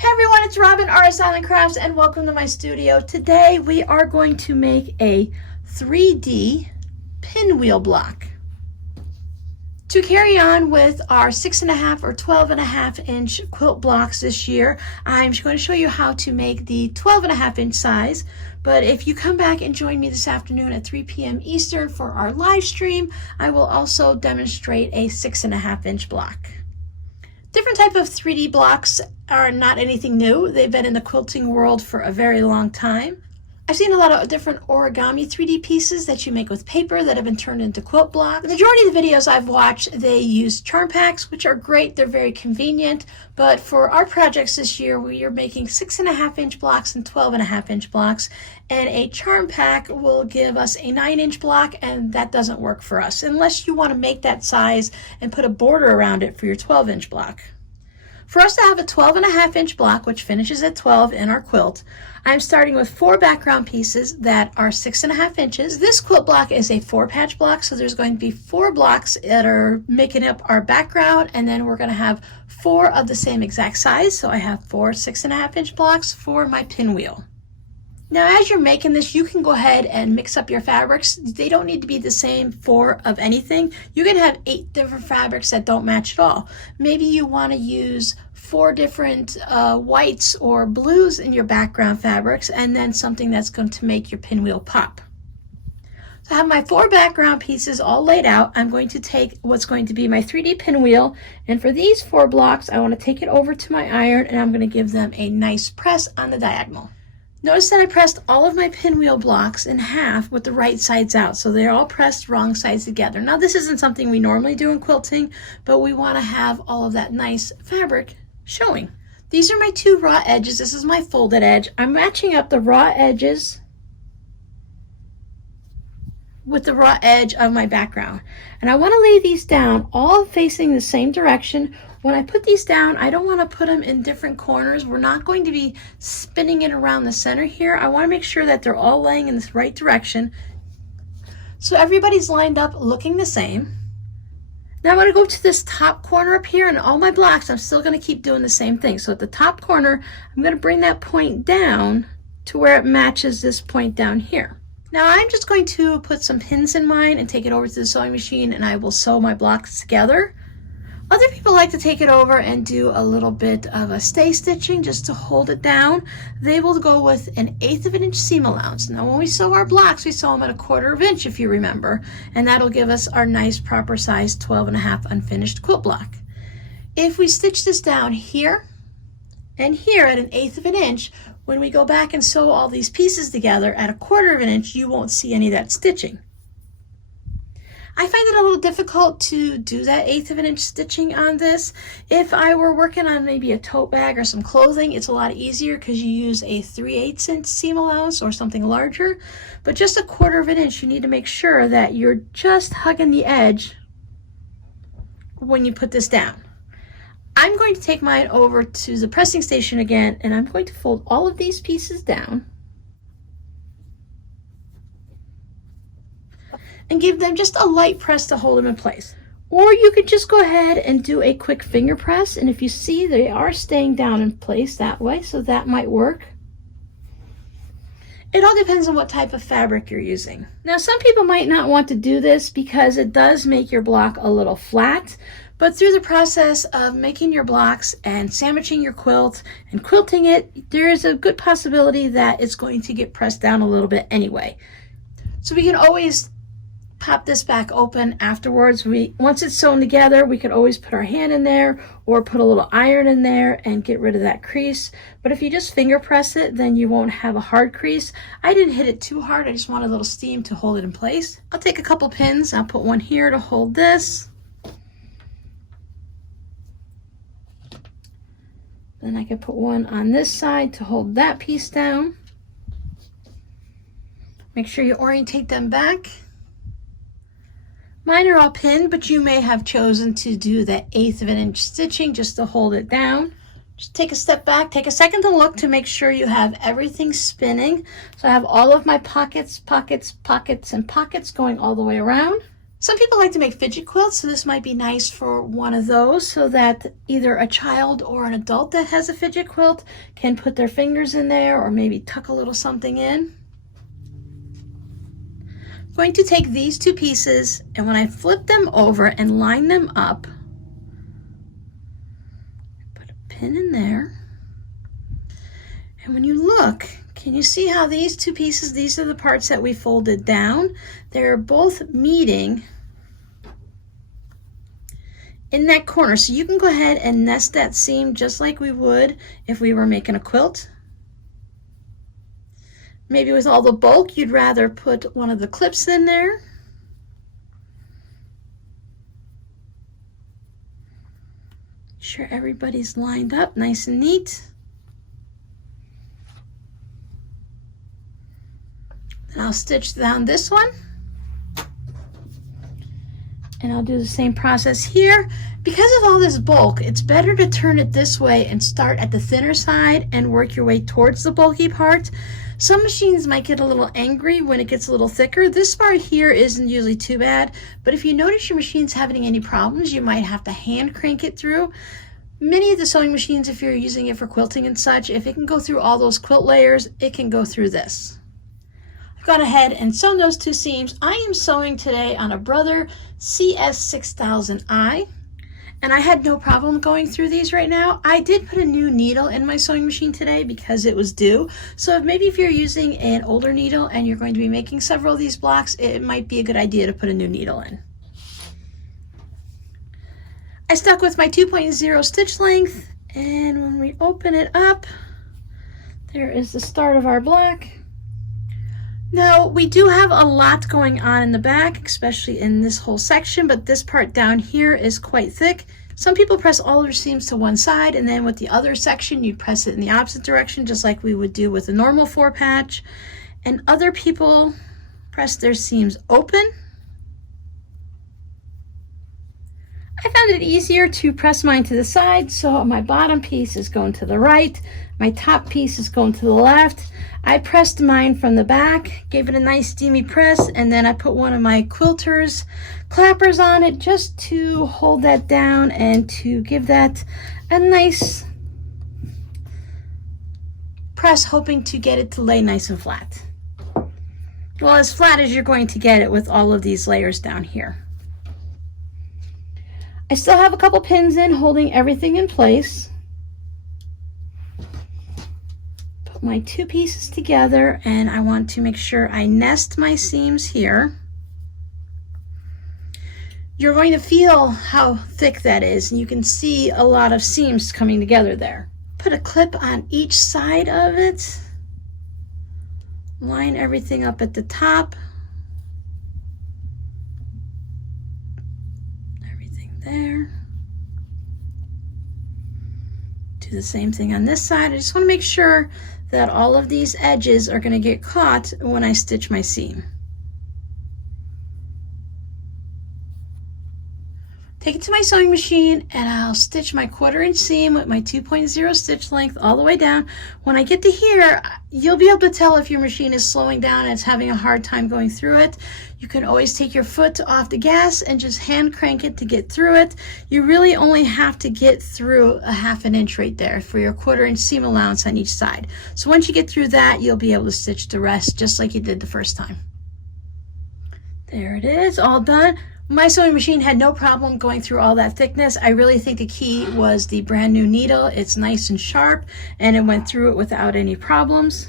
Hey everyone, it's Robin, Artist Island Crafts, and welcome to my studio. Today we are going to make a 3D pinwheel block. To carry on with our 6.5 or 12.5 inch quilt blocks this year, I'm going to show you how to make the 12.5 inch size. But if you come back and join me this afternoon at 3 p.m. Eastern for our live stream, I will also demonstrate a 6.5 inch block. Different type of 3D blocks are not anything new. They've been in the quilting world for a very long time. I've seen a lot of different origami 3D pieces that you make with paper that have been turned into quilt blocks. The majority of the videos I've watched, they use charm packs, which are great. They're very convenient. But for our projects this year, we are making 6.5 inch blocks and 12.5 inch blocks. And a charm pack will give us a 9-inch block, and that doesn't work for us unless you want to make that size and put a border around it for your 12-inch block. For us to have a 12.5 inch block, which finishes at 12 in our quilt, I'm starting with 4 background pieces that are 6.5 inches. This quilt block is a 4-patch block, so there's going to be 4 blocks that are making up our background, and then we're going to have 4 of the same exact size. So I have 4 6.5 inch blocks for my pinwheel. Now, as you're making this, you can go ahead and mix up your fabrics. They don't need to be the same 4 of anything. You can have 8 different fabrics that don't match at all. Maybe you want to use 4 different whites or blues in your background fabrics, and then something that's going to make your pinwheel pop. So I have my 4 background pieces all laid out. I'm going to take what's going to be my 3D pinwheel, and for these 4 blocks, I want to take it over to my iron, and I'm going to give them a nice press on the diagonal. Notice that I pressed all of my pinwheel blocks in half with the right sides out, so they're all pressed wrong sides together. Now, this isn't something we normally do in quilting, but we want to have all of that nice fabric showing. These are my 2 raw edges. This is my folded edge. I'm matching up the raw edges with the raw edge of my background. And I want to lay these down all facing the same direction. When I put these down, I don't want to put them in different corners. We're not going to be spinning it around the center here. I want to make sure that they're all laying in the right direction. So everybody's lined up looking the same. Now I'm going to go to this top corner up here, and all my blocks, I'm still going to keep doing the same thing. So at the top corner, I'm going to bring that point down to where it matches this point down here. Now I'm just going to put some pins in mine and take it over to the sewing machine, and I will sew my blocks together. Other people like to take it over and do a little bit of a stay stitching just to hold it down. They will go with an 1/8 of an inch seam allowance. Now when we sew our blocks, we sew them at 1/4 of an inch, if you remember, and that'll give us our nice proper size 12.5 unfinished quilt block. If we stitch this down here and here at 1/8 of an inch, when we go back and sew all these pieces together at 1/4 of an inch, you won't see any of that stitching. I find it a little difficult to do that 1/8 of an inch stitching on this. If I were working on maybe a tote bag or some clothing, it's a lot easier because you use a 3/8 inch seam allowance or something larger. But just 1/4 of an inch, you need to make sure that you're just hugging the edge when you put this down. I'm going to take mine over to the pressing station again, and I'm going to fold all of these pieces down and give them just a light press to hold them in place. Or you could just go ahead and do a quick finger press, and if you see they are staying down in place that way, so that might work. It all depends on what type of fabric you're using. Now some people might not want to do this because it does make your block a little flat, but through the process of making your blocks and sandwiching your quilt and quilting it, there is a good possibility that it's going to get pressed down a little bit anyway. So we can always pop this back open afterwards. Once it's sewn together, we could always put our hand in there or put a little iron in there and get rid of that crease. But if you just finger press it, then you won't have a hard crease. I didn't hit it too hard. I just want a little steam to hold it in place. I'll take a couple pins. I'll put one here to hold this. Then I could put one on this side to hold that piece down. Make sure you orientate them back. Mine are all pinned, but you may have chosen to do that 1/8 of an inch stitching just to hold it down. Just take a step back, take a second to look to make sure you have everything spinning. So I have all of my pockets, pockets, pockets, and pockets going all the way around. Some people like to make fidget quilts, so this might be nice for one of those, so that either a child or an adult that has a fidget quilt can put their fingers in there or maybe tuck a little something in. I'm going to take these two pieces, and when I flip them over and line them up, put a pin in there. And when you look, can you see how these two pieces, these are the parts that we folded down? They're both meeting in that corner. So you can go ahead and nest that seam just like we would if we were making a quilt. Maybe with all the bulk, you'd rather put one of the clips in there. Make sure everybody's lined up nice and neat. And I'll stitch down this one. And I'll do the same process here. Because of all this bulk, it's better to turn it this way and start at the thinner side and work your way towards the bulky part. Some machines might get a little angry when it gets a little thicker. This part here isn't usually too bad, but if you notice your machine's having any problems, you might have to hand crank it through. Many of the sewing machines, if you're using it for quilting and such, if it can go through all those quilt layers, it can go through this. I've gone ahead and sewn those two seams. I am sewing today on a Brother CS6000i, and I had no problem going through these right now. I did put a new needle in my sewing machine today because it was due. So maybe if you're using an older needle and you're going to be making several of these blocks, it might be a good idea to put a new needle in. I stuck with my 2.0 stitch length, and when we open it up, there is the start of our block. Now, we do have a lot going on in the back, especially in this whole section, but this part down here is quite thick. Some people press all their seams to one side, and then with the other section, you press it in the opposite direction, just like we would do with a normal 4-patch. And other people press their seams open. I found it easier to press mine to the side, so my bottom piece is going to the right, my top piece is going to the left. I pressed mine from the back, gave it a nice steamy press, and then I put one of my quilter's clappers on it just to hold that down and to give that a nice press, hoping to get it to lay nice and flat. Well, as flat as you're going to get it with all of these layers down here. I still have a couple pins in holding everything in place. Put my two pieces together, and I want to make sure I nest my seams here. You're going to feel how thick that is, and you can see a lot of seams coming together there. Put a clip on each side of it. Line everything up at the top. There. Do the same thing on this side. I just want to make sure that all of these edges are going to get caught when I stitch my seam. Take it to my sewing machine, and I'll stitch my 1/4 inch seam with my 2.0 stitch length all the way down. When I get to here, you'll be able to tell if your machine is slowing down and it's having a hard time going through it. You can always take your foot off the gas and just hand crank it to get through it. You really only have to get through a 1/2 inch right there for your 1/4 inch seam allowance on each side. So once you get through that, you'll be able to stitch the rest just like you did the first time. There it is, all done. My sewing machine had no problem going through all that thickness. I really think the key was the brand new needle. It's nice and sharp, and it went through it without any problems.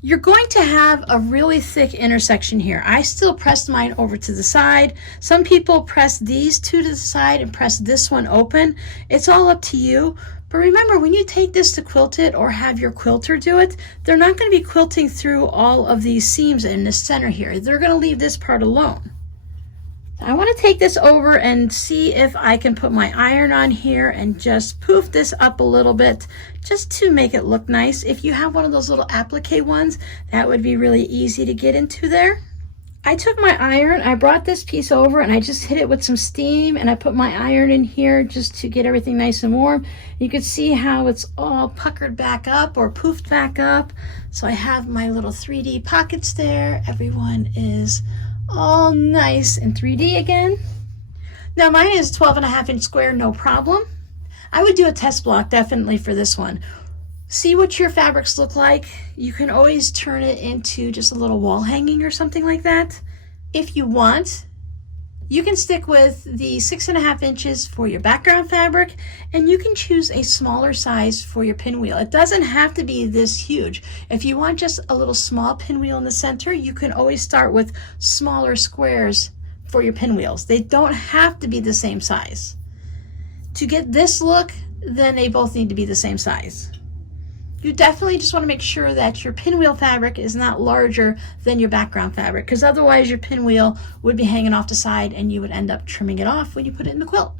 You're going to have a really thick intersection here. I still pressed mine over to the side. Some people press these two to the side and press this one open. It's all up to you. But remember, when you take this to quilt it or have your quilter do it, they're not going to be quilting through all of these seams in the center here. They're going to leave this part alone. I want to take this over and see if I can put my iron on here and just poof this up a little bit just to make it look nice. If you have one of those little applique ones, that would be really easy to get into there. I took my iron, I brought this piece over, and I just hit it with some steam, and I put my iron in here just to get everything nice and warm. You can see how it's all puckered back up or poofed back up. So I have my little 3D pockets there. Everyone is all nice in 3D again. Now mine is 12.5-inch square, no problem. I would do a test block definitely for this one. See what your fabrics look like. You can always turn it into just a little wall hanging or something like that. If you want, you can stick with the 6.5 inches for your background fabric, and you can choose a smaller size for your pinwheel. It doesn't have to be this huge. If you want just a little small pinwheel in the center, you can always start with smaller squares for your pinwheels. They don't have to be the same size. To get this look, then they both need to be the same size. You definitely just want to make sure that your pinwheel fabric is not larger than your background fabric, because otherwise your pinwheel would be hanging off the side and you would end up trimming it off when you put it in the quilt.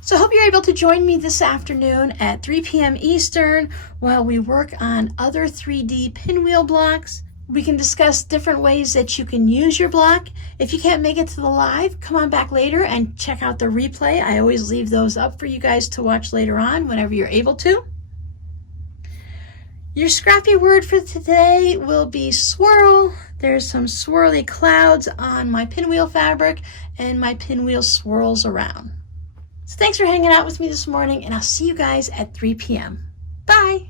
So I hope you're able to join me this afternoon at 3 p.m. Eastern while we work on other 3D pinwheel blocks. We can discuss different ways that you can use your block. If you can't make it to the live, come on back later and check out the replay. I always leave those up for you guys to watch later on whenever you're able to. Your scrappy word for today will be swirl. There's some swirly clouds on my pinwheel fabric and my pinwheel swirls around. So thanks for hanging out with me this morning, and I'll see you guys at 3 p.m. Bye.